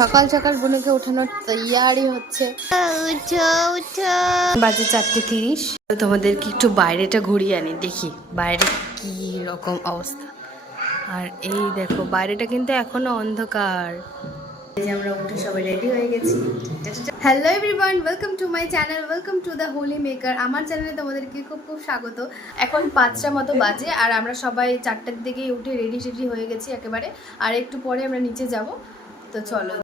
সকাল সকাল বোনকে ওঠানোর তৈয়ারি হচ্ছে। বাজে 4:30। তোমাদেরকে একটু বাইরেটা ঘুরিয়ে আনি, দেখি বাইরে কি রকম অবস্থা। আর এই দেখো বাইরেটা কিন্তু এখনো অন্ধকার। আমরা উঠে সবাই রেডি হয়ে গেছি। Hello everyone, welcome to my channel, welcome to the Holi maker. আমার চ্যানেলে তোমাদেরকে খুব খুব স্বাগত। এখন 5টা মতো বাজে আর আমরা সবাই 4টার দিকেই উঠে রেডি হয়ে গেছি একেবারে। আর একটু পরে আমরা নিচে যাব, তো চলো।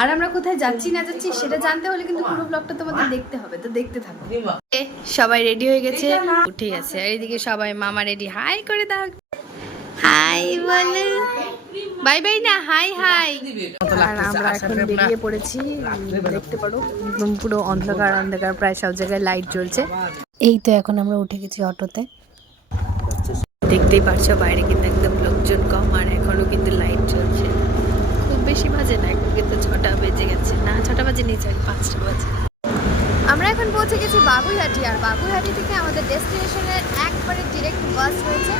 আর আমরা কোথায় যাচ্ছি না যাচ্ছি সেটা জানতে হলে কিন্তু পুরো ব্লগটা তোমাদের দেখতে হবে, তো দেখতে থাকো। সবাই রেডি হয়ে গেছে, উঠে গেছে। আর এইদিকে সবাই মামা রেডি, হাই করে দাও, হাই বলে, বাই বাই না, হাই হাই। আর আমরা এখন বেরিয়ে পড়েছি, দেখতে পারো একদম পুরো অন্ধকার অন্ধকার, প্রায় সব জায়গায় লাইট জ্বলছে। এই তো এখন আমরা উঠে গেছি অটোতে, দেখতেই পারছো বাইরে কিন্তু একদম লোকজন কম আর এখনো কিন্তু লাইট জ্বলছে। খুব বেশি বাজে না, এখন কিন্তু 6টা বেজে গেছে, না 6টা বাজে নিচে 5টা বাজে। আমরা এখন পৌঁছে গেছি বাগুইহাটি, আর বাগুইহাটি থেকে আমাদের ডেস্টিনেশনের একবারে ডিরেক্ট বাস রয়েছে।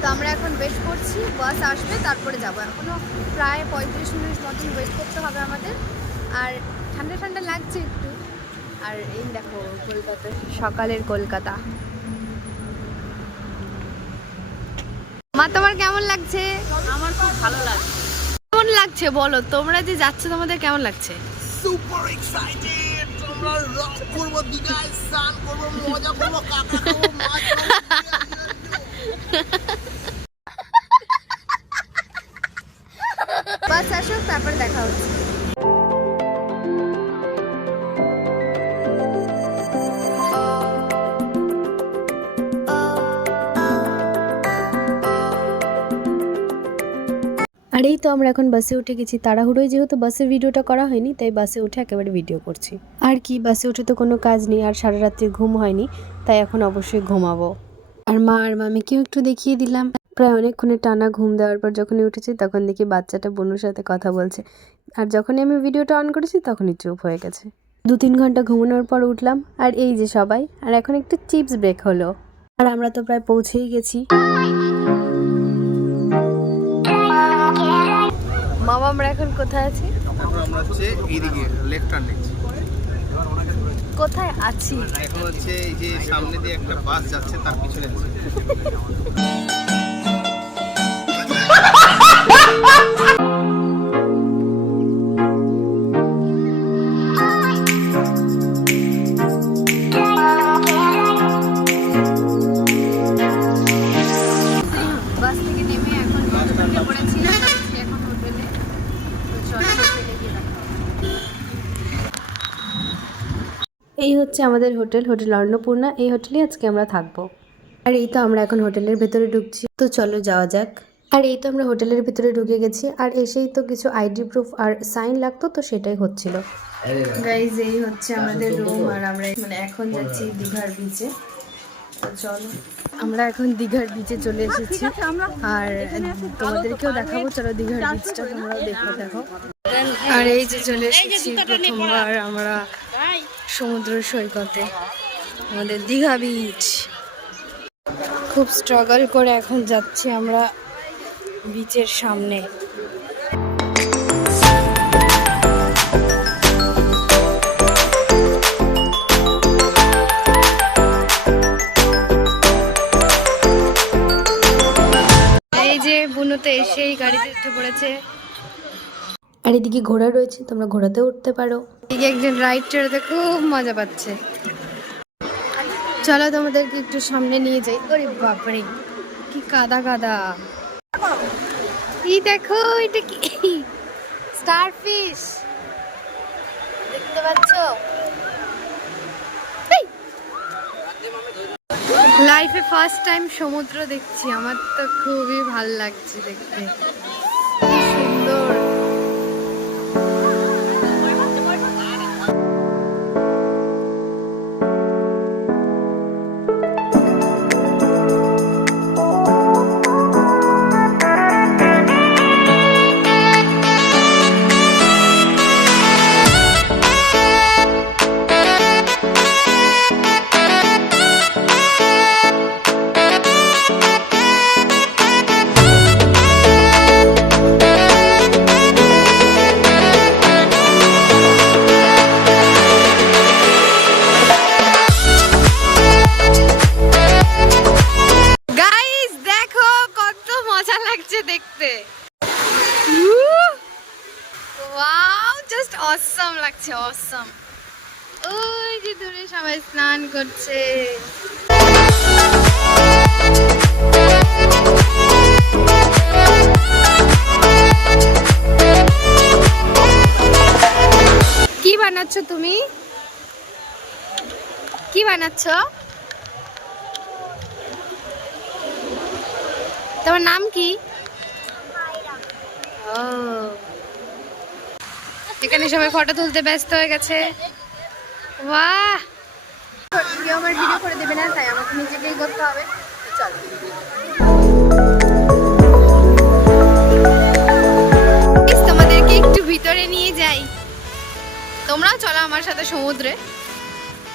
তো আমরা এখন ওয়েট করছি, বাস আসবে তারপরে যাবো। এখনও প্রায় 35 মিনিট মতন ওয়েট করতে হবে আমাদের। আর ঠান্ডা ঠান্ডা লাগছে একটু। আর এই দেখো কলকাতা, সকালের কলকাতা। মা তোমার কেমন লাগছে? আমার খুব ভালো লাগছে। কেমন লাগছে বলো, তোমরা যে যাচ্ছ তোমাদের কেমন লাগছে? Super excited. আমরা রক করব, দিঘায় স্নান করব, মজা করব, কাকা খাবো, মাছ খাবো। বাস আসুক তারপর দেখা হচ্ছে। আর এই তো আমরা এখন বাসে উঠে গেছি। তাড়াহুড়োয় যেহেতু বাসের ভিডিওটা করা হয়নি, তাই বাসে উঠে একেবারে ভিডিও করছি। আর কি, বাসে উঠে তো কোনো কাজ নেই, আর সারা রাত্রি ঘুম হয়নি, তাই এখন অবশ্যই ঘুমাবো। আর মা আর মামিকেও একটু দেখিয়ে দিলাম। প্রায় অনেকক্ষণে টানা ঘুম দেওয়ার পর যখনই উঠেছি তখন দেখি বাচ্চাটা বোনের সাথে কথা বলছে। আর যখনই আমি ভিডিওটা অন করেছি তখনই চুপ হয়ে গেছে। 2-3 ঘন্টা ঘুমানোর পর উঠলাম, আর এই যে সবাই। আর এখন একটু চিপস ব্রেক হলো, আর আমরা তো প্রায় পৌঁছেই গেছি। মামা আমরা এখন কোথায় আছি? আমরা হচ্ছে এইদিকে লেফট টার্ন নিচ্ছি। কোথায় আছি এখন হচ্ছে এই যে সামনে দিয়ে একটা বাস যাচ্ছে, তার পিছনে আছি। বাস থেকে নেমে এখন হোটেলে পড়েছি, এখন হোটেলে। তো চলো হোটেলে গিয়ে দেখা হবে। এই হচ্ছে আমাদের হোটেল, হোটেল অন্নপূর্ণা। এই হোটেলে আজকে আমরা থাকবো। আর এই তো আমরা এখন হোটেলের ভেতরে ঢুকছি, তো চলো যাওয়া যাক। আর এই তো আমরা হোটেলের ভিতরে ঢুকে গেছি, আর এসেই তো কিছু আইডি প্রুফ আর সাইন লাগতো, তো সেটাই হচ্ছিল। গাইজ এই হচ্ছে আমাদের রুম, আর আমরা এখন যাচ্ছি দীঘার বিচে। তো চলো আমরা এখন দীঘার বিচে চলে এসেছি, আর তোমাদেরকেও দেখাবো। চলো দীঘার বিচটা তোমরাও দেখো। আর এই যে চলে এসেছি প্রথমবার আমরা সমুদ্র সৈকতে, আমাদের দীঘা বিচ। খুব স্ট্রাগল করে এখন যাচ্ছি আমরা বিচের সামনে। এই যে বুনুতে এসেই গাড়িতে উঠে পড়েছে। আর এদিকে ঘোড়া রয়েছে, তোমরা ঘোড়াতেও উঠতে পারো। এদিকে একজন রাইড চড়তে খুব মজা পাচ্ছে। চলো তোমাদেরকে একটু সামনে নিয়ে যাই। ওরে বাপরে কি কাদা কাদা! এই দেখো, এটা কি স্টারফিশ দেখতে পাচ্ছ? লাইফে ফার্স্ট টাইম সমুদ্র দেখছি, আমার তো খুবই ভালো লাগছে দেখতে, কি সুন্দর। অসম লাগছে, অসম। ওই যে দূরে সবাই স্নান করছে। কি বানাচ্ছ তুমি? কি বানাচ্ছ? তোমার নাম কি? ও, এখানে সবাই ফটো তুলতে ব্যস্ত হয়ে গেছে। বাহ, কেউ আমার ভিডিও করে দেবে না, তাই আমাকে নিজেকেই করতে হবে। চল, তোমাদেরকে একটু ভিতরে নিয়ে যাই। তোমরাও চলো আমার সাথে সমুদ্রে।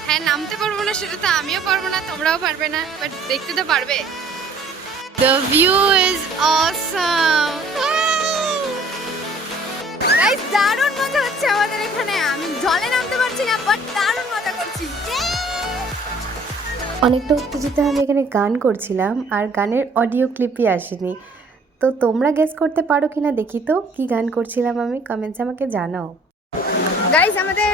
হ্যাঁ, নামতে পারবো না সেটা তো আমিও পারবো না, তোমরাও পারবে না, বাট দেখতে তো পারবে। The view is awesome. Guys, দারুণ মজা হচ্ছে আমাদের এখানে। আমি জলে নামতে পারছি না, বাট দারুণ মজা করছি। অনেকটা উত্তেজিত আমি এখানে গান করছিলাম, আর গানের অডিও ক্লিপই আসেনি। তো তোমরা গেস করতে পারো কিনা দেখি তো কি গান করছিলাম আমি, কমেন্টসে আমাকে জানাও। গাইস, আমাদের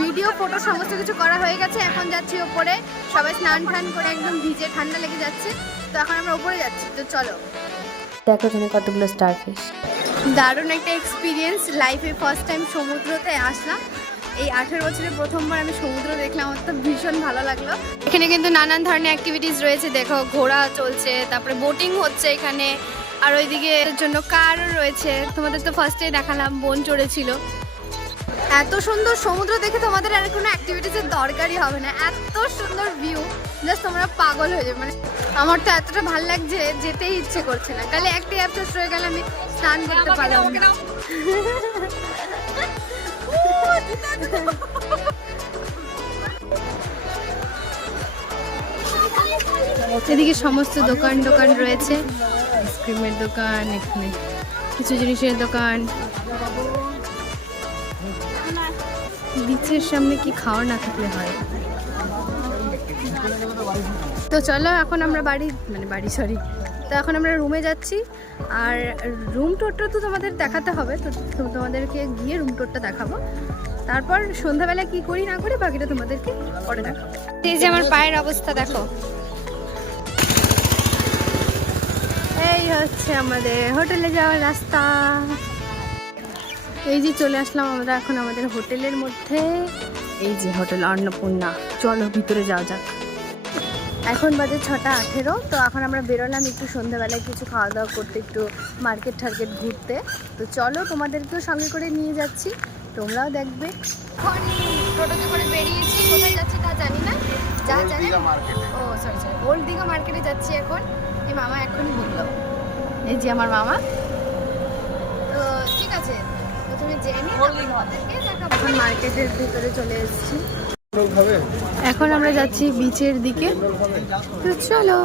ভিডিও ফটো সমস্ত কিছু করা হয়ে গেছে। এখন যাচ্ছি ওপরে, সবাই স্নান টান করে একদম ভিজে ঠান্ডা লেগে যাচ্ছে। তো এখন আমরা উপরে যাচ্ছি, তো চলো। দেখো এখানে কতগুলো স্টারফিশ। দারুণ একটা এক্সপিরিয়েন্স, লাইফে ফার্স্ট টাইম সমুদ্রতে আসলাম। এই 18 বছরে প্রথমবার আমি সমুদ্র দেখলাম, আমার তো ভীষণ ভালো লাগলো। এখানে কিন্তু নানান ধরনের অ্যাক্টিভিটিস রয়েছে, দেখো ঘোড়া চলছে, তারপরে বোটিং হচ্ছে এখানে, আর ওইদিকে এর জন্য কারও রয়েছে। তোমাদের তো ফার্স্টেই দেখালাম, বোন চড়েছিল। এত সুন্দর সমুদ্র দেখে তোমাদের আর কোনো অ্যাক্টিভিটিসের দরকারই হবে না, এত সুন্দর ভিউ, জাস্ট তোমরা পাগল হয়ে যাবে। মানে আমার তো এতটা ভালো লাগছে, যেতেই ইচ্ছে করছে না। কালে একটাই অ্যাপসোস রয়ে গেল, আমি স্নান করতে পারলাম না। এদিকে সমস্ত দোকান রয়েছে, আইসক্রিমের দোকান, এখানে কিছু জিনিসের দোকান। বিচের সামনে কি খাওয়ার না থাকলে হয়। তো চলো এখন আমরা সরি, তো এখন আমরা রুমে যাচ্ছি। আর রুম টোরটা তো তোমাদের দেখাতে হবে, তো তোমাদেরকে গিয়ে রুম টোরটা দেখাবো। তারপর সন্ধ্যাবেলা কি করি না করি বাকিটা তোমাদেরকে পরে দেখাবো। এই যে আমার পায়ের অবস্থা দেখো। এই হচ্ছে আমাদের হোটেলে যাওয়ার রাস্তা। এই যে চলে আসলাম আমরা এখন আমাদের হোটেলের মধ্যে। এই যে হোটেল অন্নপূর্ণা। চলো ভিতরে যাওয়া যাক। এখন বাজে 6:18। তো এখন আমরা বেরোলাম একটু সন্ধ্যাবেলায় কিছু খাওয়া দাওয়া করতে, একটু মার্কেট ঘুরতে। তো চলো তোমাদেরকেও সঙ্গে করে নিয়ে যাচ্ছি, তোমরাও দেখবে। এখন টোটোতে করে বেরিয়েছি, কোথায় যাচ্ছি তা জানি না, যা জানি ও সরি ওল্ড দীঘা মার্কেটে যাচ্ছি এখন। এই মামা এখনই বললো, এই যে আমার মামা। তো ঠিক আছে, প্রথমে জেনে এখন মার্কেটের ভিতরে চলে এসেছি। এখন আমরা যাচ্ছি বিচের দিকে, তো চলো।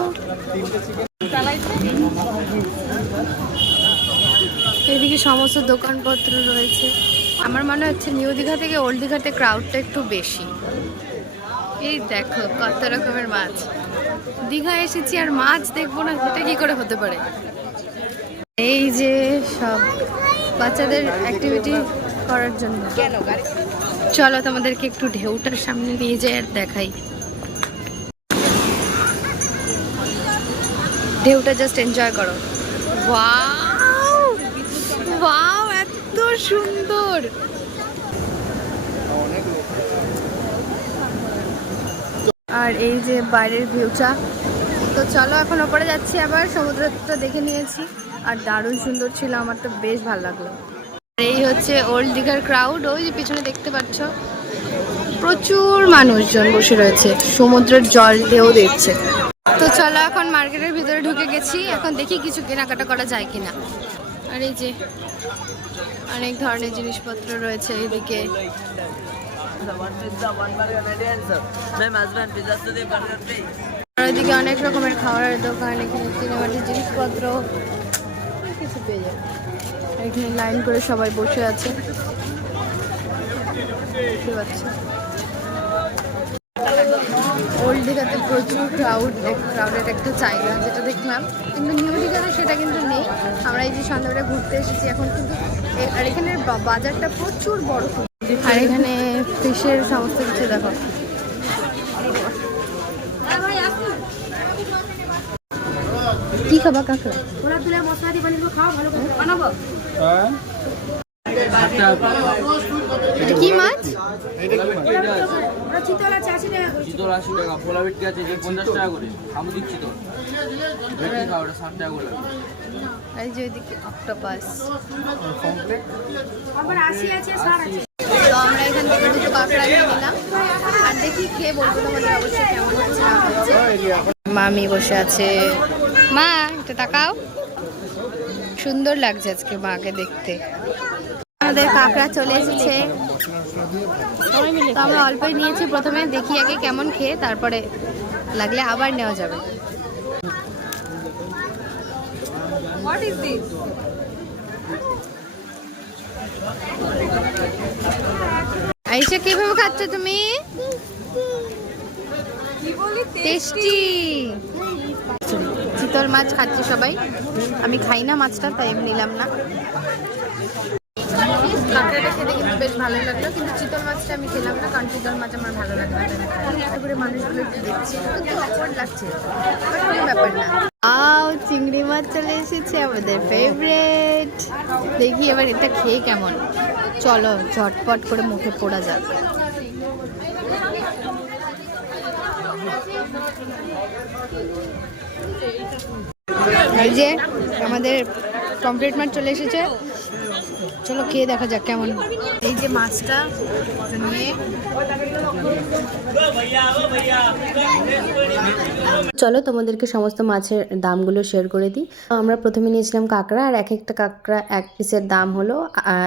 এদিকে সমস্ত দোকানপত্র রয়েছে। আমার মনে হচ্ছে নিউ দীঘা থেকে ওল্ড দীঘাতে ক্রাউডটা একটু বেশি। এই দেখো কত রকমের মাছ। দীঘা এসেছি আর মাছ দেখবো না, সেটা কি করে হতে পারে। এই যে সব বাচ্চাদের অ্যাক্টিভিটি করার জন্য। চলো তোমাদেরকে একটু ঢেউটার সামনে নিয়ে যাই আর দেখাই। ঢেউটা জাস্ট এনজয় করো। ওয়াও ওয়াও, এত সুন্দর। আর এই যে বাইরের ভিউটা। তো চলো এখন ওপরে যাচ্ছি, আবার সমুদ্রটা দেখে নিয়েছি আর দারুণ সুন্দর ছিল, আমার তো বেশ ভালো লাগলো। এই হচ্ছে ওল্ড দীঘার ক্রাউড, ওই যে পিছনে দেখতে পাচ্ছ প্রচুর মানুষজন বসে রয়েছে, সমুদ্রের জল ঢেউ দেখছে। তো চলো এখন মার্কেটের ভিতরে ঢুকে গেছি, এখন দেখি কিছু কেনাকাটা করা যায় কিনা। আর এই যে অনেক ধরনের জিনিসপত্র রয়েছে এইদিকে। আর ওইদিকে অনেক রকমের খাবারের দোকান, এখানে সিনেমাটির জিনিসপত্র কিছু পেয়ে যাবে। এখানে লাইন করে সবাই বসে আছে, দেখতে পাচ্ছি। ওল্ড দীঘাতে প্রচুর ক্রাউডের একটা জায়গা যেটা দেখলাম, কিন্তু নিউ দীঘাতে সেটা কিন্তু নেই। আমরা এই যে সন্ধ্যাবেলা ঘুরতে এসেছি, এখন কিন্তু আর এখানে বাজারটা প্রচুর বড়। আর এখানে ফিশের সমস্ত কিছু দেখো। কি খাবা কাঁকড়া? এটা কি মাছ? চিতল 80 টাকা, ফোলা ভেটকি আছে যে 50 টাকা করে, সামুদ্রিক চিতল। ভেটকি খাও, ওটা 60 টাকা করে লাগবে। এই যে ওইদিকে অক্টোপাস। তো আমরা এখান থেকে দুটো কাঁকড়া নিয়ে নিলাম আর দেখি খেয়ে বলবো তোমাদের অবশ্যই কেমন হচ্ছে না হচ্ছে। মামি বসে আছে। মা একটু তাকাও, সুন্দর লাগছে আজকে মাকে দেখতে। আমাদের কাঁকড়া চলে এসেছে, তো আমরা অল্পই নিয়েছি প্রথমে, দেখি আগে কেমন খেয়ে তারপরে লাগলে আবার নেওয়া যাবে। What is this? আইসা কিভাবে খাচ্ছ তুমি? টেস্টি চিতল মাছ খাচ্ছি সবাই, আমি খাই না মাছটা তাই আমি নিলাম না। কাঁকড়াটা খেতে কিন্তু বেশ ভালো লাগলো, কিন্তু চিতল মাছটা আমি খেলাম না, কারণ চিতল মাছ আমার ভালো লাগে না, তাই আমি খাই করে মানুষগুলো একটু দেখছি, একটু অকওয়ার্ড লাগছে, কোনো ব্যাপার না। চিংড়ি মাছ চলে এসেছে, আমাদের ফেভারিট। দেখি এবার এটা খেয়ে কেমন। চলো ঝটপট করে মুখে পোড়া যাক। এই যে আমাদের পমফ্রেট মাছ চলে এসেছে, চলো খেয়ে দেখা যাক কেমন। এই যে মাছটা নিয়ে চলো তোমাদেরকে সমস্ত মাছের দামগুলো শেয়ার করে দিই। আমরা প্রথমে নিয়েছিলাম কাঁকড়া, আর এক একটা কাঁকড়া এক পিসের দাম হলো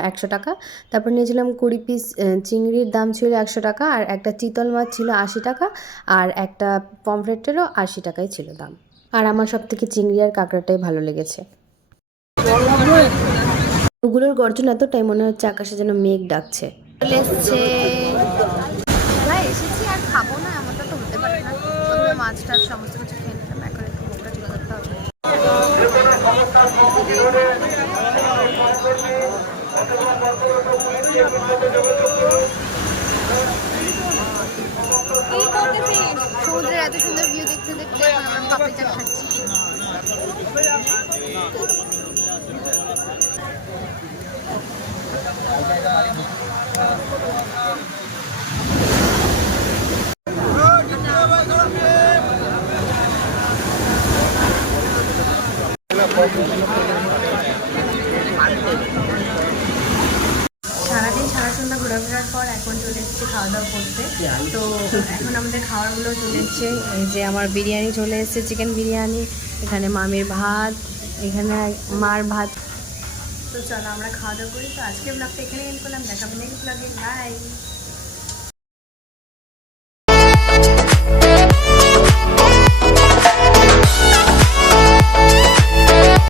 100 টাকা। তারপর নিয়েছিলাম 20 পিস চিংড়ির দাম ছিল 100 টাকা, আর একটা চিতল মাছ ছিল 80 টাকা, আর একটা পমফ্রেটেরও 80 টাকাই ছিল দাম। আর আমার সব থেকে চিংড়ি আর কাঁকড়াটাই ভালো লেগেছে। ওগুলোর গর্জন এতটাই মনে হচ্ছে আকাশে যেন মেঘ ডাকছে। চলে এসছে, এসেছি আর খাবো না এমনটা তো হতে পারে না। প্রথমে মাছ টাছ সমস্ত কিছু খেয়ে নিলাম, এখন একটু মুখটা চলে করতে হবে। সমুদ্রের এত সুন্দর ভিউ দেখতে দেখতে আমরা পাপড়ি চাট খাচ্ছি। সারাদিন সারা সন্ধ্যা ঘোরাফেরার পর এখন চলে এসেছে খাওয়া দাওয়া করতে। তো এখন আমাদের খাবারগুলো চলে এসছে, এই যে আমার বিরিয়ানি চলে এসেছে, চিকেন বিরিয়ানি, এখানে মামির ভাত, এখানে মার ভাত। তো চলো আমরা খাওয়া দাওয়া করি। তো আজকে ব্লগটা এখানে এন্ড করলাম, দেখাবো নেক্সট ব্লগে। বাই।